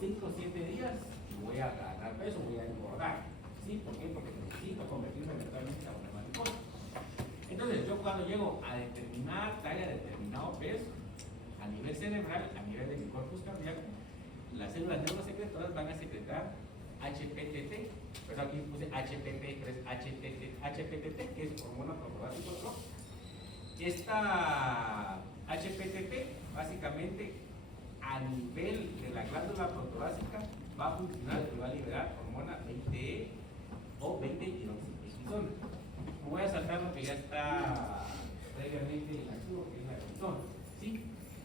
5 o 7 días y voy a ganar peso, voy a engordar. ¿Sí? ¿Por qué? Porque necesito convertirme eventualmente a una mariposa. Entonces, yo cuando llego a determinada talla, determinado peso, a nivel cerebral, a nivel de mi corpus cardíaco, las células neurosecretoras van a secretar HPTT, pues aquí puse HPP, pero es HPTT, que es hormona protorásico rojo. Esta HPTT, básicamente, a nivel de la glándula protorásica, va a funcionar y va a liberar hormona 20E o 20-hidroxicortisona. Voy a saltar lo que ya está previamente en el archivo, que es la cortisona, ¿sí?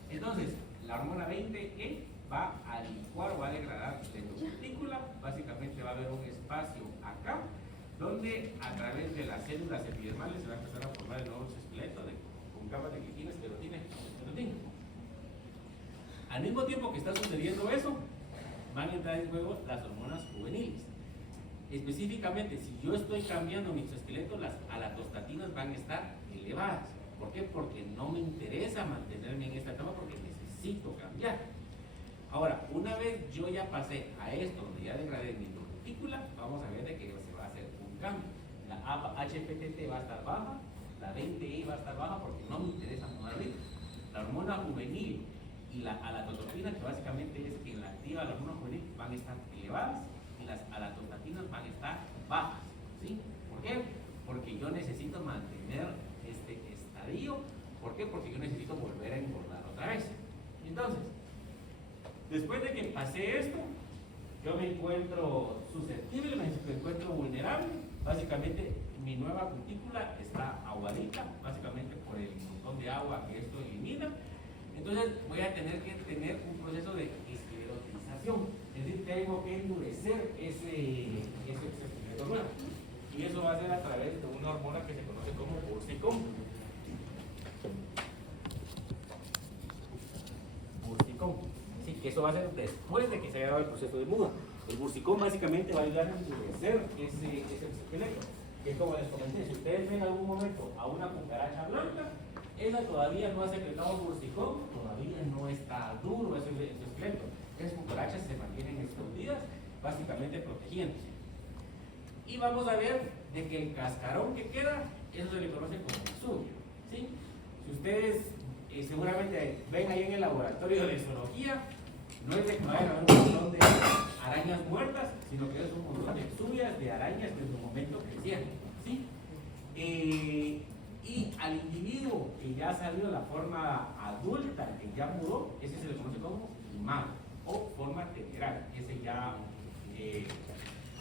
Entonces, la hormona 20E va a licuar o va a degradar la endocutícula. Básicamente va a haber un espacio acá donde a través de las células epidermales se va a empezar a formar el nuevo exoesqueleto con capas de glitina, esclerotina y serotina. Al mismo tiempo que está sucediendo eso, van a entrar en juego las hormonas juveniles. Específicamente, si yo estoy cambiando mi exoesqueleto, las alatostatinas van a estar elevadas. ¿Por qué? Porque no me interesa mantenerme en esta cama, porque necesito cambiar. Ahora, una vez yo ya pasé a esto, donde ya degradé mi endocutícula, vamos a ver de que se va a hacer un cambio. La HPTT va a estar baja, la 20E va a estar baja porque no me interesa moverme. La hormona juvenil y la alatotropina, que básicamente es quien la activa, la hormona juvenil, van a estar elevadas y las alatostatinas van a estar bajas. ¿Sí? ¿Por qué? Porque yo necesito mantener este estadio. ¿Por qué? Porque yo necesito volver a engordar otra vez. Entonces, después de que pasé esto, yo me encuentro susceptible, me encuentro vulnerable. Básicamente, mi nueva cutícula está aguadita, básicamente por el montón de agua que esto elimina. Entonces, voy a tener que tener un proceso de esclerotización, es decir, tengo que endurecer ese esqueleto nuevo. Y eso va a ser a través de una hormona que se conoce como bursicón. Sí, que eso va a ser después de que se haya dado el proceso de muda. El bursicón básicamente va a ayudar a endurecer ese esqueleto. Que es como les comenté, si ustedes ven en algún momento a una cucaracha blanca, esa todavía no ha secretado bursicón, todavía no está duro ese esqueleto. Esas cucarachas se mantienen escondidas, básicamente protegiéndose. Y vamos a ver de que el cascarón que queda, eso se le conoce como exuvio. ¿Sí? Si ustedes seguramente ven ahí en el laboratorio de zoología, no es de que vayan a ver un montón de arañas muertas, sino que es un montón de exuvias de arañas que en su momento crecieron. ¿Sí? Y al individuo que ya salió la forma adulta, que ya mudó, ese se le conoce como imago o forma temporal, ese ya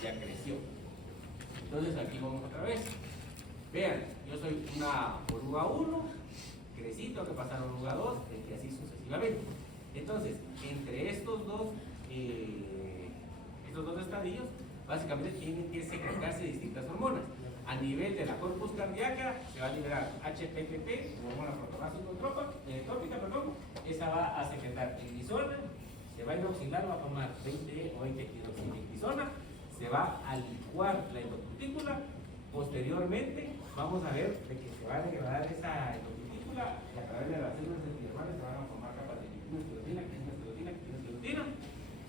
creció. Entonces aquí vamos otra vez. Vean, yo soy una oruga 1, crecí, tengo que pasar a oruga 2, y así sucesivamente. Entonces, entre estos dos estadios, básicamente tienen que secretarse distintas hormonas. A nivel de la corpus cardíaca se va a liberar HPTT, hormona protorásico-trópica, esa va a secretar prednisona, se va a hidroxilar, va a formar 20 o 20-hidroxicortisona, se va a licuar la endocutícula. Posteriormente vamos a ver de que se va a degradar esa endocutícula y a través de las células epidermales se van a formar capas de glitina, esclerotina.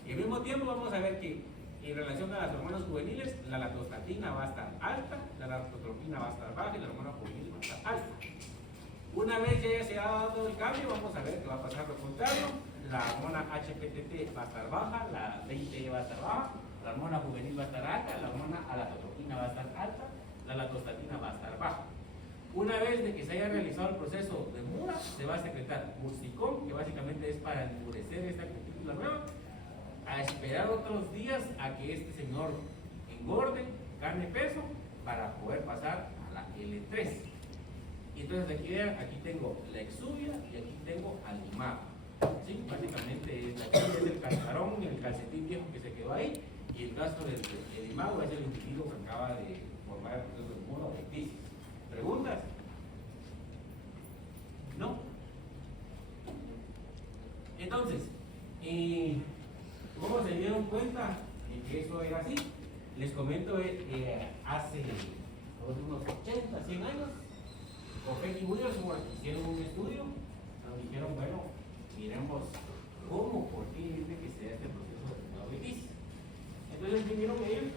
Y al mismo tiempo vamos a ver que en relación a las hormonas juveniles, la lactostatina va a estar alta, la lactotropina va a estar baja y la hormona juvenil va a estar alta. Una vez ya se ha dado el cambio, vamos a ver que va a pasar lo contrario. La hormona HPTT va a estar baja, la 20E va a estar baja, la hormona juvenil va a estar alta, la hormona alatotropina va a estar alta, la lactostatina va a estar baja. Una vez de que se haya realizado el proceso de muda, se va a secretar bursicón, que básicamente es para endurecer esta cutícula nueva, a esperar otros días a que este señor engorde, gane peso, para poder pasar a la L3. Y entonces aquí vean, aquí tengo la exuvia y aquí tengo al imago. ¿Sí? Básicamente aquí es el cascarón, el calcetín viejo que se quedó ahí, y el gasto del imago es el individuo que acaba de formar el proceso de muda o ficticio. ¿Preguntas? ¿No? Entonces, ¿cómo se dieron cuenta de que eso era así? Les comento, hace unos 80, 100 años, Opec y Wilson hicieron un estudio, nos dijeron, bueno, miremos cómo, por qué es que se da este proceso de Entonces vinieron ellos,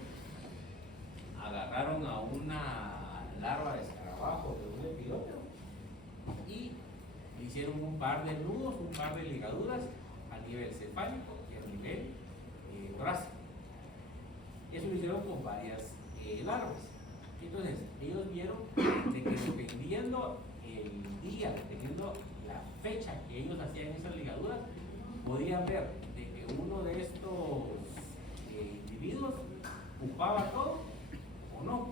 agarraron a una larva de escarabajo de un lepidóptero y le hicieron un par de nudos, un par de ligaduras a nivel cefálico y a nivel torácico. Eso lo hicieron con varias larvas. Entonces, ellos vieron de que dependiendo el día, dependiendo la fecha que ellos hacían esas ligaduras, podían ver de que uno de estos individuos ocupaba todo o no.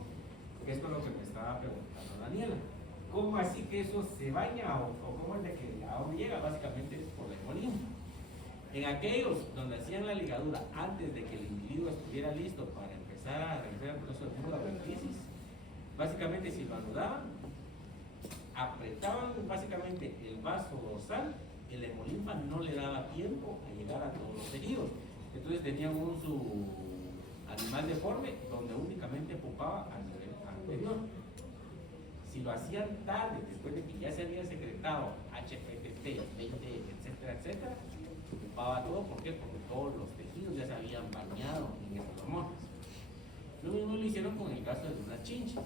Esto es lo que me estaba preguntando Daniela. ¿Cómo así que eso se baña o cómo es de que a dónde llega? Básicamente es por el molinfo. En aquellos donde hacían la ligadura antes de que el individuo estuviera listo para empezar a realizar el proceso de muda o de crisis, básicamente si lo anudaban, apretaban básicamente el vaso dorsal, el hemolinfa no le daba tiempo a llegar a todos los tejidos. Entonces tenían un su animal deforme donde únicamente pupaba a nivel anterior. Si lo hacían tarde, después de que ya se había secretado HPTT, 20, etcétera, etcétera, ocupaba todo. ¿Por qué? Porque todos los tejidos ya se habían bañado en esas hormonas. Lo mismo lo hicieron con el caso de unas chinchas.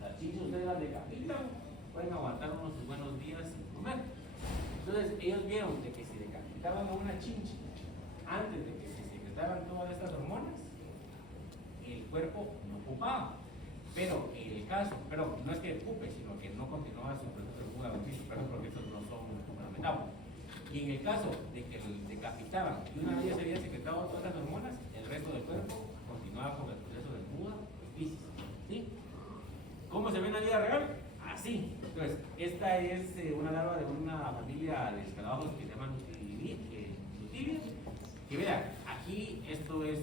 Las chinchas ustedes las decapitan, pueden aguantar unos buenos días sin comer. Entonces ellos vieron de que si decapitaban a una chincha antes de que se secretaran todas estas hormonas, el cuerpo no ocupaba. Pero el caso, pero no es que ocupe, sino que no continuaba su proceso de muda, porque esos no son fundamentales. Y en el caso de que decapitaban y una vez se habían secretado todas las hormonas, el resto del cuerpo continuaba con el proceso de muda y crisis. ¿Sí? ¿Cómo se ve en la vida real? Así. Entonces, esta es una larva de una familia de escarabajos que se llama Nutilia. Que vean, aquí esto es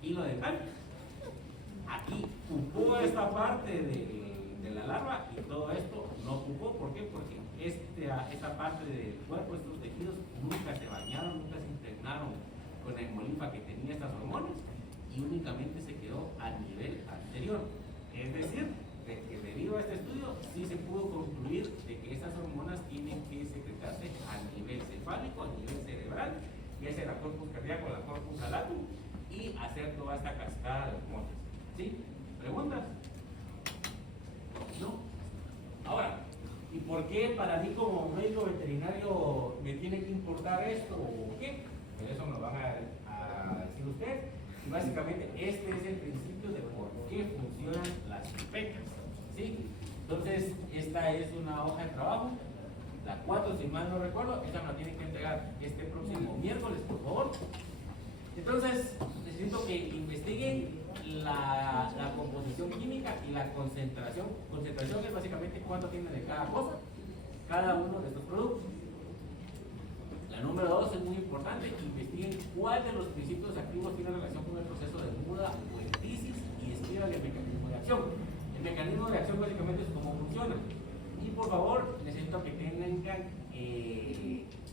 hilo dental. Aquí ocupó esta parte de la larva y todo esto no ocupó. ¿Por qué? Porque esta parte del cuerpo, estos tejidos, nunca se bañaron, nunca se impregnaron con la hemolinfa que tenía estas hormonas y únicamente se quedó a nivel anterior. Es decir, de que debido a este estudio sí se pudo concluir de que estas hormonas tienen que secretarse a nivel cefálico, a nivel cerebral, ya sea la corpus cardíaco, la corpus calatum, y hacer toda esta cascada de hormonas. ¿Sí? ¿Preguntas? ¿No? Ahora, ¿y por qué para mí como médico veterinario me tiene que importar esto o qué? Pero eso me lo van a decir ustedes. Y básicamente este es el principio de por qué funcionan las pipecas. ¿Sí? Entonces, esta es una hoja de trabajo, la 4 si mal no recuerdo, esta me la tienen que entregar este próximo miércoles, por favor. Entonces, necesito que investiguen la composición química y la concentración. Concentración es básicamente cuánto tiene de cada cosa, cada uno de estos productos. La número 2 es muy importante, investiguen cuál de los principios activos tiene relación con el proceso de muda o en crisis y escriban el mecanismo de acción. El mecanismo de acción básicamente es cómo funciona. Y por favor, necesito que tengan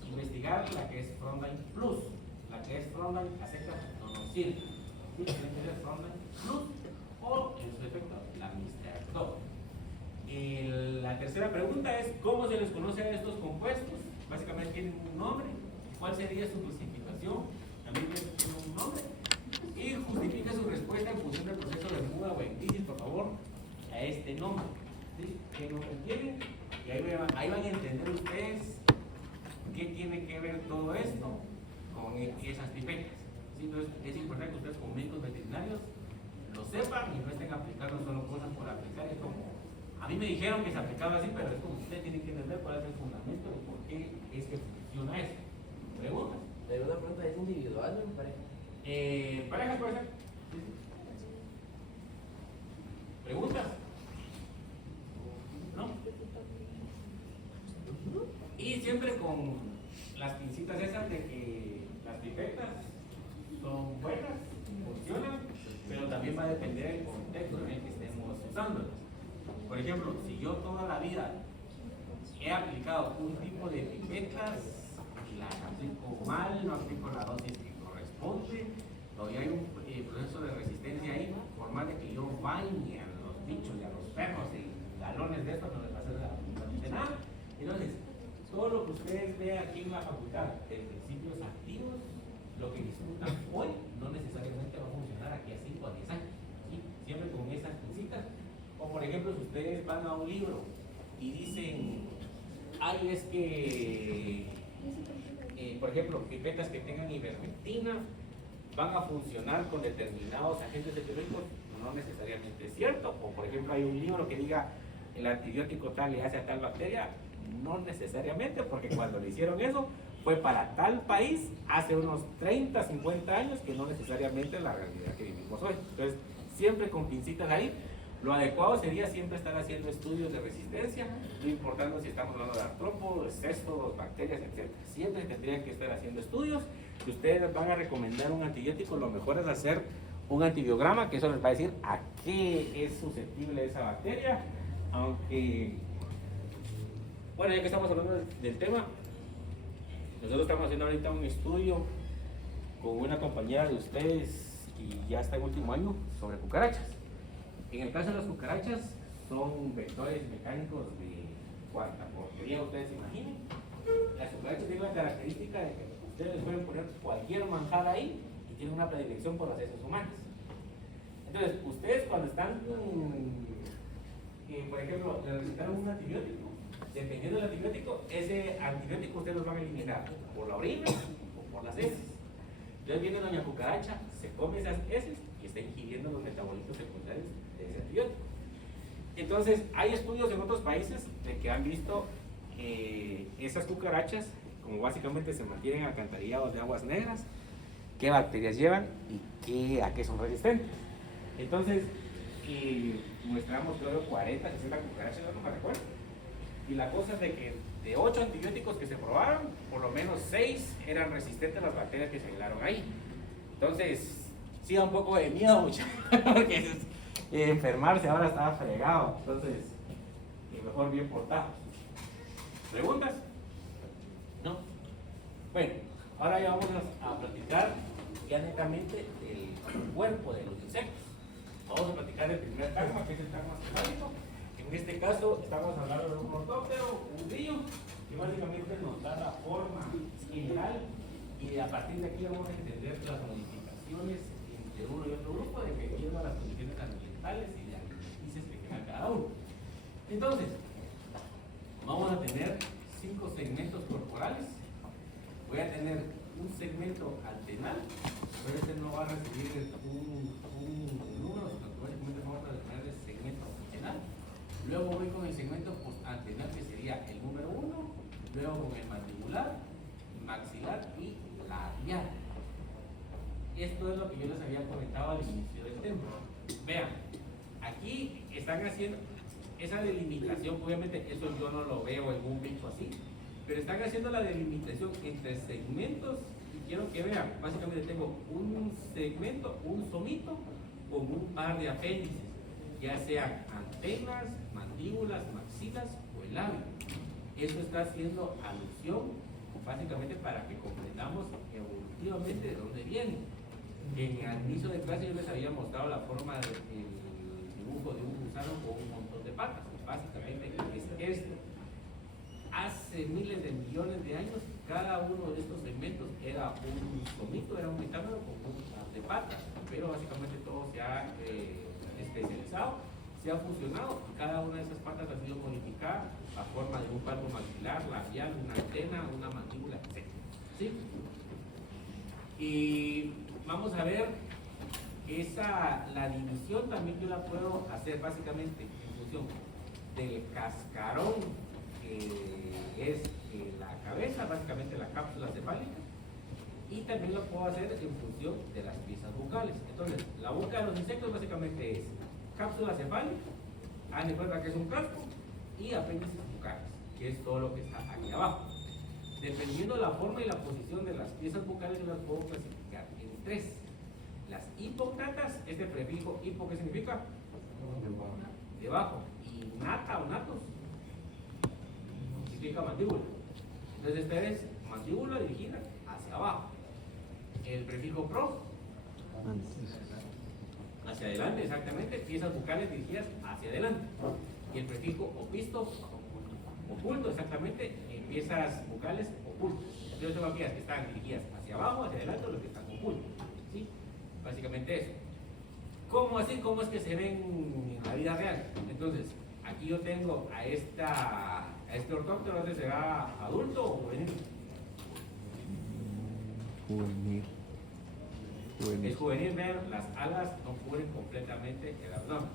investigar la que es Frontline Plus. La que es Frontline a secas no nos sirve. ¿Sí? Tiene que ser Frontline Plus o en su defecto la Mr. Top. La tercera pregunta es ¿cómo se les conoce a estos compuestos? Básicamente tienen un nombre. ¿Cuál sería su clasificación? También tienen un nombre. Y justifique su respuesta en función del proceso de muda o en crisis, por favor, a este nombre. ¿Sí? ¿Qué nombre tienen? Y ahí van a entender ustedes qué tiene que ver todo esto con esas pipecas. ¿Sí? Entonces es importante que ustedes como médicos veterinarios lo sepan y no estén aplicando solo cosas por aplicar. Es como, a mí me dijeron que se aplicaba así, pero es como ustedes tienen que entender cuál es el fundamento de por qué es que funciona eso. ¿Preguntas? Pero una pregunta es individual, ¿no? Pareja. ¿Parejas puede ser? ¿Preguntas? ¿No? Y siempre con las pincitas esas de que las pipetas son buenas, funcionan, pero también va a depender del contexto en el que estemos usándolas. Por ejemplo, si yo toda la vida he aplicado un tipo de pipetas y las aplico mal, no aplico la dosis que corresponde, todavía hay un proceso de resistencia ahí, por más de que yo bañe a los bichos y a los perros en galones de esto, no les va a hacer absolutamente nada. Entonces, todo lo que ustedes vean aquí en la facultad de principios activos lo que disfrutan hoy no necesariamente va a funcionar aquí a 5 a 10 años, ¿sí? Siempre con esas cositas. O por ejemplo, si ustedes van a un libro y dicen, ay, es que, por ejemplo, pipetas que tengan ivermectina van a funcionar con determinados agentes etiológicos, no necesariamente es cierto. O por ejemplo, hay un libro que diga, el antibiótico tal le hace a tal bacteria, no necesariamente, porque cuando le hicieron eso fue para tal país hace unos 30, 50 años, que no necesariamente la realidad que vivimos hoy. Entonces, siempre con pincitas ahí. Lo adecuado sería siempre estar haciendo estudios de resistencia, no importando si estamos hablando de artrópodos, cestos, bacterias, etc. Siempre tendrían que estar haciendo estudios. Si ustedes van a recomendar un antibiótico, lo mejor es hacer un antibiograma, que eso les va a decir a qué es susceptible esa bacteria. Aunque, bueno, ya que estamos hablando del tema, nosotros estamos haciendo ahorita un estudio con una compañera de ustedes que ya está en último año sobre cucarachas. En el caso de las cucarachas, son vectores mecánicos de cuanta porquería ustedes se imaginen. Las cucarachas tienen la característica de que ustedes les pueden poner cualquier manjar ahí y tienen una predilección por las heces humanas. Entonces, ustedes cuando están, por ejemplo, le recetaron un antibiótico, dependiendo del antibiótico, ese antibiótico ustedes los van a eliminar por la orina o por las heces. Entonces viene doña cucaracha, se come esas heces y está ingiriendo los metabolitos secundarios de ese antibiótico. Entonces, hay estudios en otros países de que han visto esas cucarachas, como básicamente se mantienen alcantarillados de aguas negras, qué bacterias llevan y a qué son resistentes. Entonces, muestramos creo 40, 60 cucarachas, no me recuerdo. Y la cosa es de que de 8 antibióticos que se probaron, por lo menos 6 eran resistentes a las bacterias que se aislaron ahí. Entonces, sí da un poco de miedo, muchachos, porque enfermarse ahora estaba fregado. Entonces, mejor bien portados. ¿Preguntas? ¿No? Bueno, ahora ya vamos a platicar ya netamente del cuerpo de los insectos. Vamos a platicar del primer tagma, que es el tagma cefálico. En este caso estamos hablando de un ortóptero, un grillo, que básicamente nos da la forma general, y a partir de aquí vamos a entender las modificaciones entre uno y otro grupo dependiendo de las condiciones ambientales y de índices que tenga cada uno. Entonces, vamos a tener 5 segmentos corporales. Voy a tener un segmento antenal, pero este no va a recibir un número, sino que básicamente vamos a tener el segmento antenal. Luego voy con el segmento postantenal, que sería el número 1, luego con el mandibular, maxilar y labial. Esto es lo que yo les había comentado al inicio del tema. Vean, aquí están haciendo esa delimitación, obviamente eso yo no lo veo en un bicho así, pero están haciendo la delimitación entre segmentos, y quiero que vean, básicamente tengo un segmento, un somito, con un par de apéndices, ya sean antenas, mandíbulas, maxilas o el labio. Eso está haciendo alusión, básicamente para que comprendamos evolutivamente de dónde viene. En el inicio de clase yo les había mostrado la forma del dibujo de un gusano con un montón de patas. Básicamente es esto. Hace miles de millones de años, cada uno de estos segmentos era un somito, era un metámero con un par de patas, pero básicamente todo se ha especializado, se ha fusionado, y cada una de esas patas ha sido modificada a forma de un palpo maxilar, labial, una antena, una mandíbula, etc. ¿Sí? Y vamos a ver la división también yo la puedo hacer básicamente en función del cascarón, que es la cabeza, básicamente la cápsula cefálica, y también lo puedo hacer en función de las piezas bucales. Entonces, la boca de los insectos básicamente es cápsula cefálica, hagan de cuenta que es un casco, y apéndices bucales, que es todo lo que está aquí abajo. Dependiendo de la forma y la posición de las piezas bucales, yo las puedo clasificar en 3. Las hipoctatas, este prefijo hipo, ¿qué significa? Debajo. Y nata o natos significa mandíbula. Entonces esta es mandíbula dirigida hacia abajo. El prefijo pro, hacia adelante, exactamente, piezas bucales dirigidas hacia adelante. Y el prefijo opisto oculto, exactamente, en piezas bucales ocultas. Yo tengo aquellas que están dirigidas hacia abajo, hacia adelante, los que están ocultos. ¿Sí? Básicamente eso. ¿Cómo así? ¿Cómo es que se ven en la vida real? Entonces, aquí yo tengo a este ortóptero, ¿dónde será adulto o juvenil? Juvenil. Es juvenil, vean, las alas no cubren completamente el abdomen.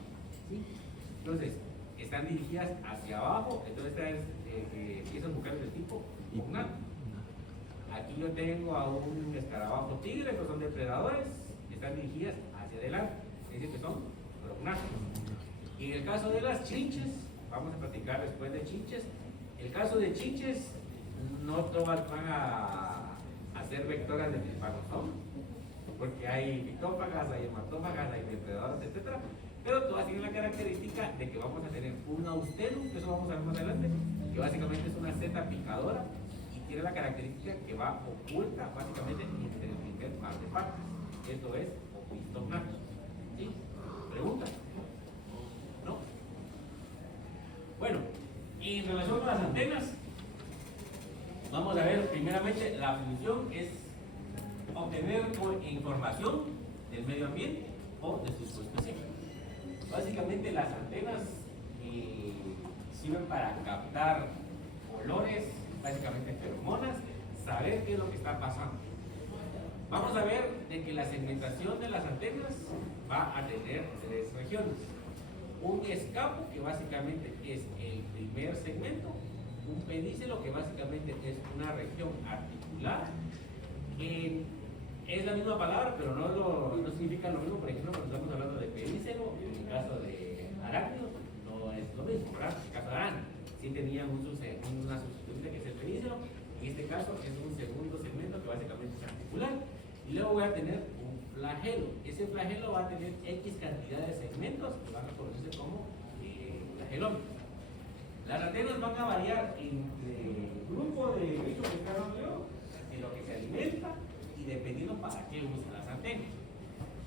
¿Sí? Entonces, están dirigidas hacia abajo, entonces esta es piezas bucales del tipo pugnato. Aquí yo tengo a un escarabajo tigre, que son depredadores, están dirigidas hacia adelante, es decir, que son prognatos. Y en el caso de las chinches, vamos a platicar después de chinches, el caso de chinches, no todas van a ser vectoras de mispanosoma, porque hay ictófagas, hay hematófagas, hay depredadoras, etc. Pero todas tienen la característica de que vamos a tener un austerum, que eso vamos a ver más adelante, que básicamente es una seta picadora y tiene la característica que va oculta básicamente entre el primer par de patas. Esto es opistognato. ¿Sí? ¿Pregunta? ¿No? Bueno, y en relación a las antenas, vamos a ver primeramente la función es obtener información del medio ambiente o de su uso específico. Básicamente las antenas sirven para captar olores, básicamente feromonas, saber qué es lo que está pasando. Vamos a ver de que la segmentación de las antenas va a tener 3 regiones. Un escapo, que básicamente es el primer segmento, un pedicelo, que básicamente es una región articular, que es la misma palabra, pero no significa lo mismo. Por ejemplo, cuando estamos hablando de pedicelo, en el caso de arácnidos, no es lo mismo, ¿verdad? En el caso de arácnidos, sí tenían una sustitución que es el pedicelo, en este caso es un segundo segmento que básicamente es articular, y luego voy a tener un flagelo. Ese flagelo va a tener X cantidad de segmentos que van a conocerse como flagelómetros. Las antenas van a variar entre el grupo de bichos que están hablando, en lo que se alimenta y dependiendo para qué usan las antenas.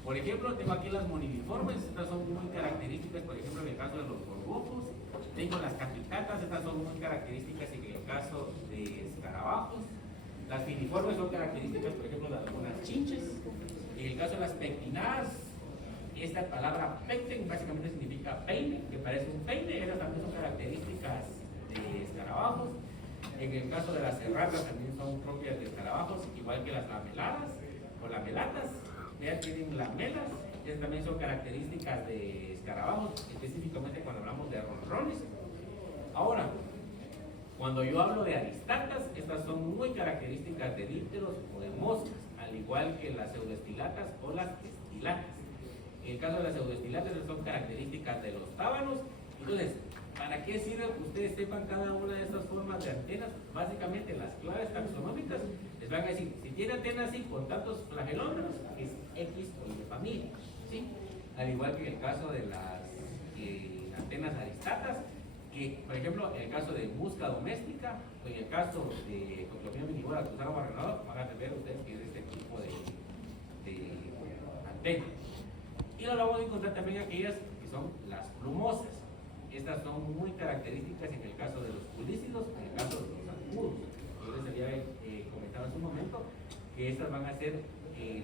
Por ejemplo, tengo aquí las monidiformes, estas son muy características, por ejemplo, en el caso de los gorgotos. Tengo las capitatas, estas son muy características en el caso de escarabajos. Las filiformes son características, por ejemplo, de algunas chinches. En el caso de las pectinadas, esta palabra pecten básicamente significa peine, que parece un peine, esas también son características de escarabajos. En el caso de las serratas también son propias de escarabajos, igual que las lameladas o lamelatas. Vean, tienen lamelas, esas también son características de escarabajos, específicamente cuando hablamos de ronrones. Ahora, cuando yo hablo de aristatas, estas son muy características de dípteros o de moscas, al igual que las pseudoestilatas o las estilatas. En el caso de las pseudoestilatas, estas son características de los tábanos. Entonces, ¿para qué sirve que ustedes sepan cada una de estas formas de antenas? Básicamente, las claves taxonómicas les van a decir, si tiene antenas así con tantos flagelómetros, es X o Y de familia, ¿sí? Al igual que en el caso de las antenas aristatas, que por ejemplo, en el caso de musca doméstica, o en el caso de Coclopina minivora, cruzado barrenador, van a ver ustedes que es este tipo de antena. Y lo vamos a encontrar también aquellas que son las plumosas. Estas son muy características en el caso de los pulícidos, en el caso de los zancudos. Yo les había comentado en su momento que estas van a ser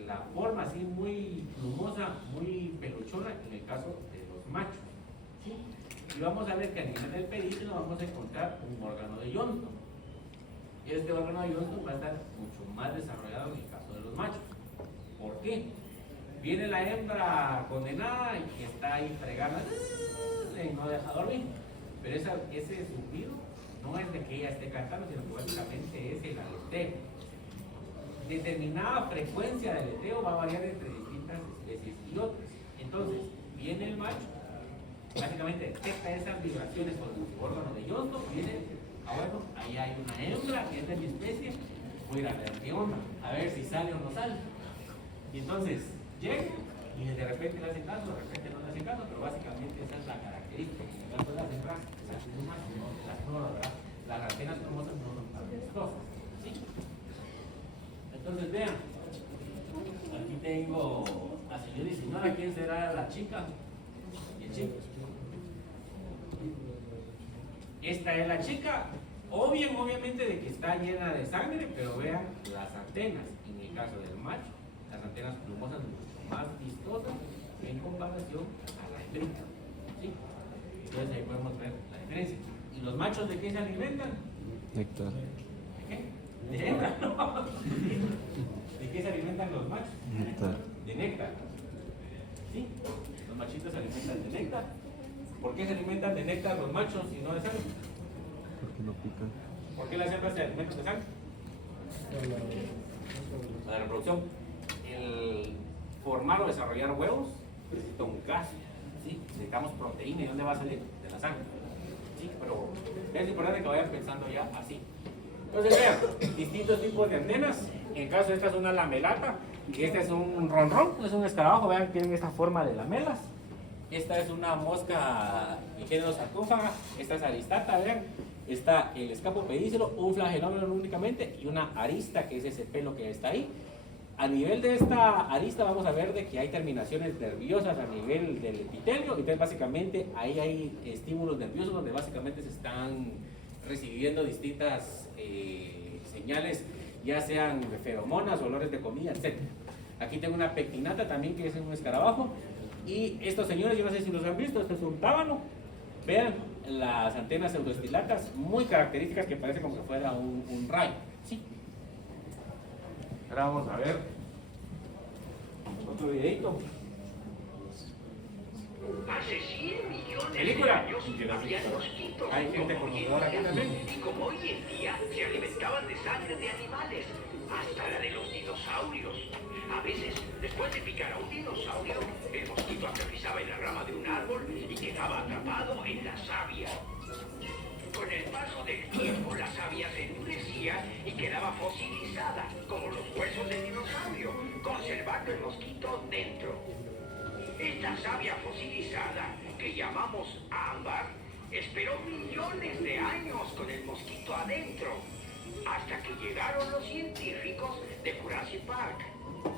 la forma así muy plumosa, muy peluchona en el caso de los machos. ¿Sí? Y vamos a ver que a nivel del pedicelo vamos a encontrar un órgano de Johnston. Este órgano de Johnston va a estar mucho más desarrollado en el caso de los machos. ¿Por qué? Viene la hembra condenada y está ahí fregada y no deja dormir. Pero ese zumbido no es de que ella esté cantando, sino que básicamente es el aleteo. Determinada frecuencia de aleteo va a variar entre distintas especies y otras. Entonces, viene el macho, básicamente detecta esas vibraciones con su órgano de Johnston, viene, bueno, ahí hay una hembra que es de mi especie, voy a ir a ver qué onda, a ver si sale o no sale. Y entonces, llega y de repente le hace caso, de repente no le hace caso, pero básicamente esa es la característica. En el caso de las hembras, las plumas no, las plumas, ¿verdad? Las antenas plumosas no son tan vistosas, ¿sí? Entonces vean, aquí tengo a señor y señora, ¿quién será la chica y el chico? Esta es la chica Obviamente de que está llena de sangre, pero vean las antenas. En el caso del macho, las antenas plumosas mucho más vistosas en comparación a la hembrita. ¿Sí? Entonces ahí podemos ver la diferencia. ¿Y los machos de qué se alimentan? Néctar. ¿De qué? De hembra, ¿no? ¿De qué se alimentan los machos? Néctar. De néctar. ¿Sí? Los machitos se alimentan de néctar. ¿Por qué se alimentan de néctar los machos y no de sangre? Porque no pican. ¿Por qué las hembras se alimentan de sangre? La reproducción. El formar o desarrollar huevos necesita un gas. ¿Sí? Necesitamos proteína. ¿Y dónde va a salir? De la sangre. ¿Sí? Pero es importante que vayan pensando ya así. Entonces vean, distintos tipos de antenas. En el caso de esta es una lamelata y este es un ronrón, es un escarabajo. Vean, tienen esta forma de lamelas. Esta es una mosca de género sarcófaga. Esta es aristata, vean. Está el escapo pedicelo, un flagelómeno únicamente y una arista, que es ese pelo que está ahí. A nivel de esta arista vamos a ver de que hay terminaciones nerviosas a nivel del epitelio. Entonces básicamente ahí hay estímulos nerviosos donde básicamente se están recibiendo distintas señales, ya sean feromonas, olores de comida, etc. Aquí tengo una pectinata también, que es un escarabajo. Y estos señores, yo no sé si los han visto, esto es un tábano. Vean las antenas pseudoestilatas, muy características, que parece como que fuera un rayo. ¿Sí? Ahora vamos a ver otro videito. Hace 100 millones ¿Película? de años había mosquitos Hay gente como hoy en conocedora aquí día, también. y como hoy en día se alimentaban de sangre de animales, hasta la de los dinosaurios. A veces, después de picar a un dinosaurio, el mosquito aterrizaba en la rama de un árbol y quedaba atrapado en la savia. Con el paso del tiempo, la savia se endurecía y quedaba fosilizada, como los huesos del dinosaurio, conservando el mosquito dentro. Esta savia fosilizada, que llamamos ámbar, esperó millones de años con el mosquito adentro, hasta que llegaron los científicos de Jurassic Park.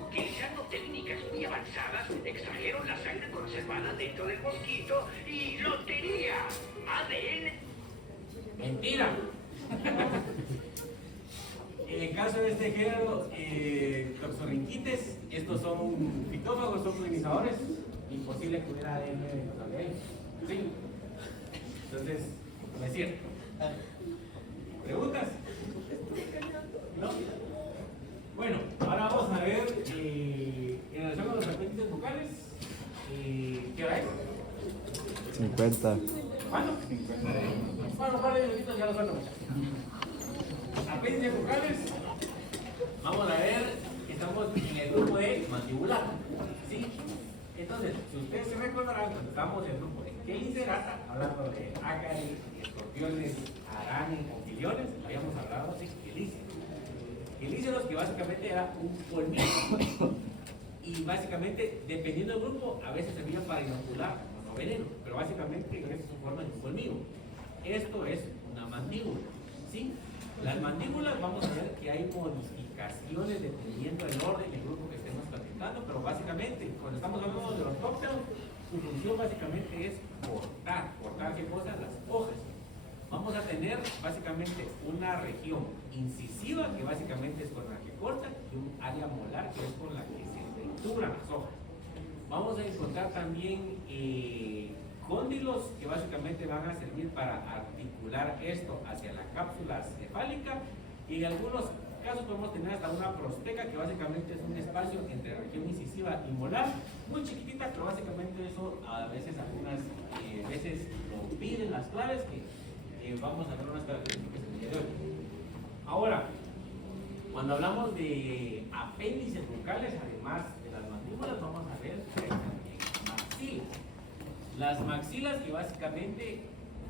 Utilizando técnicas muy avanzadas, extrajeron la sangre conservada dentro del mosquito y lotería, ADN. Mentira. En el caso de este género, toxorrinquites, estos son fitófagos, son polinizadores. Imposible que hubiera ADN dentro de ellos. ¿Sí? Entonces, no es cierto. ¿Preguntas? ¿No? Bueno, ahora vamos a ver en relación con los apéndices bucales. ¿Qué hora es? 50. ¿Cuándo? Bueno, un par de minutitos ya los suelto. Apéndices bucales. Vamos a ver, estamos en el grupo de mandibular. ¿Sí? Entonces, si ustedes se recordarán, cuando estábamos en el grupo de Chelicerata, hablando de ácaros, escorpiones, arañas, anfibiones, habíamos hablado de quelíceros. Quelíceros, que básicamente era un colmillo. Y básicamente, dependiendo del grupo, a veces servía para inocular o no veneno, pero básicamente es su forma de un colmillo. Esto es una mandíbula. ¿Sí? Las mandíbulas, vamos a ver que hay modificaciones dependiendo del orden del grupo que estemos platicando, pero básicamente, cuando estamos hablando de los tópteros, su función básicamente es cortar. ¿Cortar qué cosa? Las hojas. Vamos a tener básicamente una región incisiva, que básicamente es con la que cortan, y un área molar, que es con la que se trituran las hojas. Vamos a encontrar también cóndilos, que básicamente van a servir para articular esto hacia la cápsula cefálica, y en algunos casos podemos tener hasta una prosteca, que básicamente es un espacio entre la región incisiva y molar, muy chiquitita, pero básicamente eso a veces algunas veces lo piden las claves, que vamos a ver unas características en el día de hoy. Ahora, cuando hablamos de apéndices bucales, además de las mandíbulas, vamos a ver que hay también maxilas. Las maxilas, que básicamente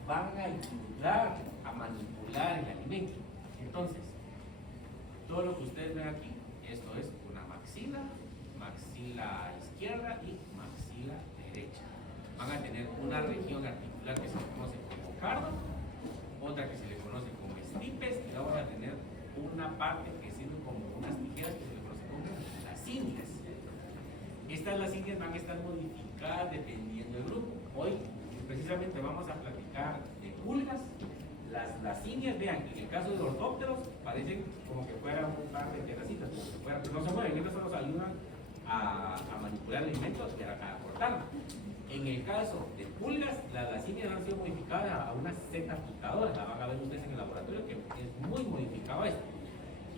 van a ayudar a manipular el alimento. Entonces, todo lo que ustedes ven aquí, esto es una maxila, maxila izquierda y maxila derecha. Van a tener una región articular que se conoce como cardo, otra que se le conoce como estipes, y vamos a tener una parte que sirve como unas tijeras, que se le conoce como las indias. Las indias van a estar modificadas dependiendo del grupo. Hoy precisamente vamos a platicar de pulgas. Las indias, vean, en el caso de los ortópteros, parecen como que fueran un par de pedacitos, como que fueran, pero no se mueven, ellos solo ayudan a manipular el alimento y a cortarlo. En el caso de pulgas, las lacinias han sido modificadas a una seta picadora, la van a ver ustedes en el laboratorio que es muy modificado esto.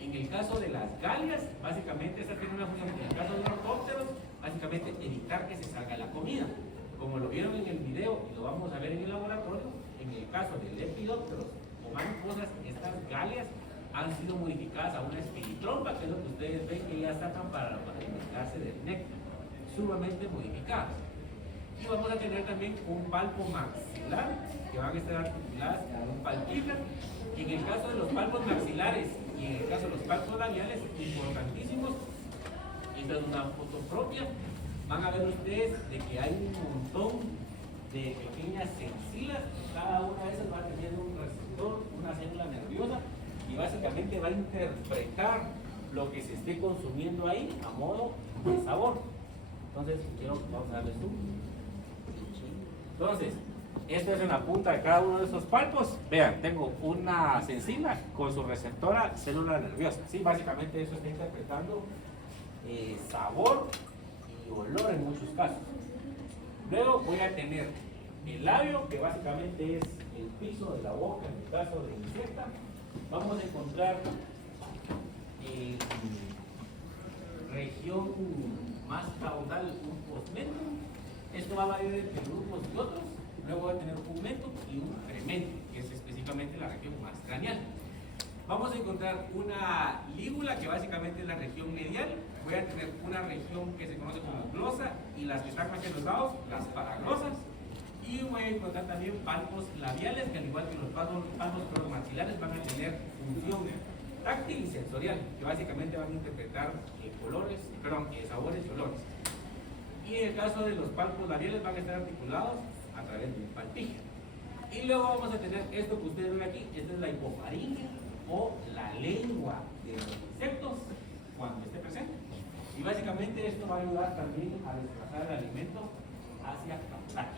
En el caso de las galias, básicamente esta tiene una función, en el caso de los ortópteros, básicamente evitar que se salga la comida. Como lo vieron en el video y lo vamos a ver en el laboratorio, en el caso de lepidópteros o mariposas, estas galias han sido modificadas a una espiritrompa, que es lo que ustedes ven que ya sacan para alimentarse del néctar, sumamente modificadas. Y vamos a tener también un palpo maxilar, que van a estar articuladas con un palpífero. En el caso de los palpos maxilares y en el caso de los palpos labiales, importantísimos, esta es una foto propia, van a ver ustedes de que hay un montón de pequeñas sensilas, cada una de esas va a tener un receptor, una célula nerviosa, y básicamente va a interpretar lo que se esté consumiendo ahí a modo de sabor. Entonces, vamos a darle zoom. Entonces, esto es en la punta de cada uno de esos palpos. Vean, tengo una sensila con su receptora célula nerviosa. Sí, básicamente eso está interpretando sabor y olor en muchos casos. Luego voy a tener el labio, que básicamente es el piso de la boca en el caso de insecta. Vamos a encontrar en región más caudal un postmentum. Esto va a variar entre grupos y otros. Luego va a tener un mentum y un prementum, que es específicamente la región más craneal. Vamos a encontrar una lígula, que básicamente es la región medial. Voy a tener una región que se conoce como glosa, y las que están aquí en los lados, las paraglosas. Y voy a encontrar también palpos labiales, que al igual que los palpos maxilares van a tener función táctil y sensorial, que básicamente van a interpretar sabores y olores. Y en el caso de los palpos labiales van a estar articulados a través de un palpígeo. Y luego vamos a tener esto que ustedes ven aquí, esta es la hipofaringe o la lengua de los insectos cuando esté presente. Y básicamente esto va a ayudar también a desplazar el alimento hacia la